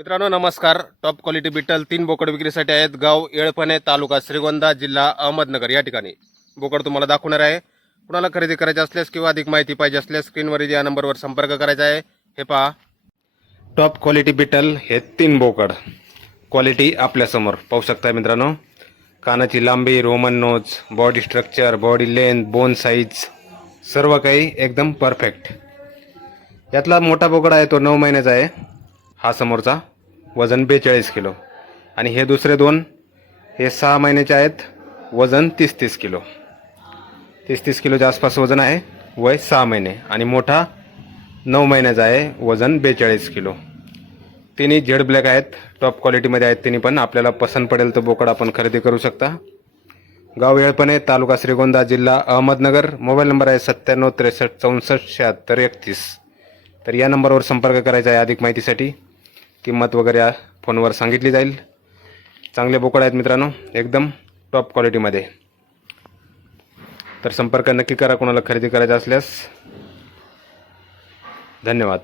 मित्रांनो नमस्कार. Top quality beetle तीन बोकड विक्रीसाठी आहेत. गाव येळपणे तालुका श्रीगोंदा जिल्हा अहमदनगर या ठिकाणी. बोकड तुम्हाला दाखवणार आहे. कुणाला खरेदी करायची असल्यास किंवा अधिक माहिती पाहिजे असल्यास स्क्रीनवर या नंबरवर संपर्क करायचा आहे. हे पहा. टॉप क्वालिटी बिटल हे तीन बोकड. क्वालिटी आपल्यासमोर पाहू शकता मित्रांनो. कानाची लांबी Roman nose body structure body length bone size सर्व काही एकदम परफेक्ट यातला मोठा बोकड आहे तो नऊ महिन्याचा आहे. हा समोरचा वजन बेचाळीस किलो. आणि हे दुसरे दोन हे सहा महिन्याचे आहेत वजन तीस तीस किलो. तीस तीस किलोच्या आसपास वजन आहे वय सहा महिने. आणि मोठा नऊ महिन्याचा आहे वजन बेचाळीस किलो. तिन्ही झेड ब्लॅक आहेत टॉप क्वालिटीमध्ये आहेत तिन्ही पण. आपल्याला पसंत पडेल तर बोकड आपण खरेदी करू शकता. गाव येळपणे तालुका श्रीगोंदा जिल्हा अहमदनगर. मोबाईल नंबर आहे सत्त्याण्णव त्रेसष्ट चौसष्ट शहात्तर एकतीस. तर या नंबरवर संपर्क करायचा आहे अधिक माहितीसाठी. किंमत वगैरे या फोनवर सांगितली जाईल. चांगले बोकड आहेत मित्रांनो एकदम टॉप क्वालिटीमध्ये तर संपर्क नक्की करा कोणाला खरेदी करायचा असल्यास. धन्यवाद.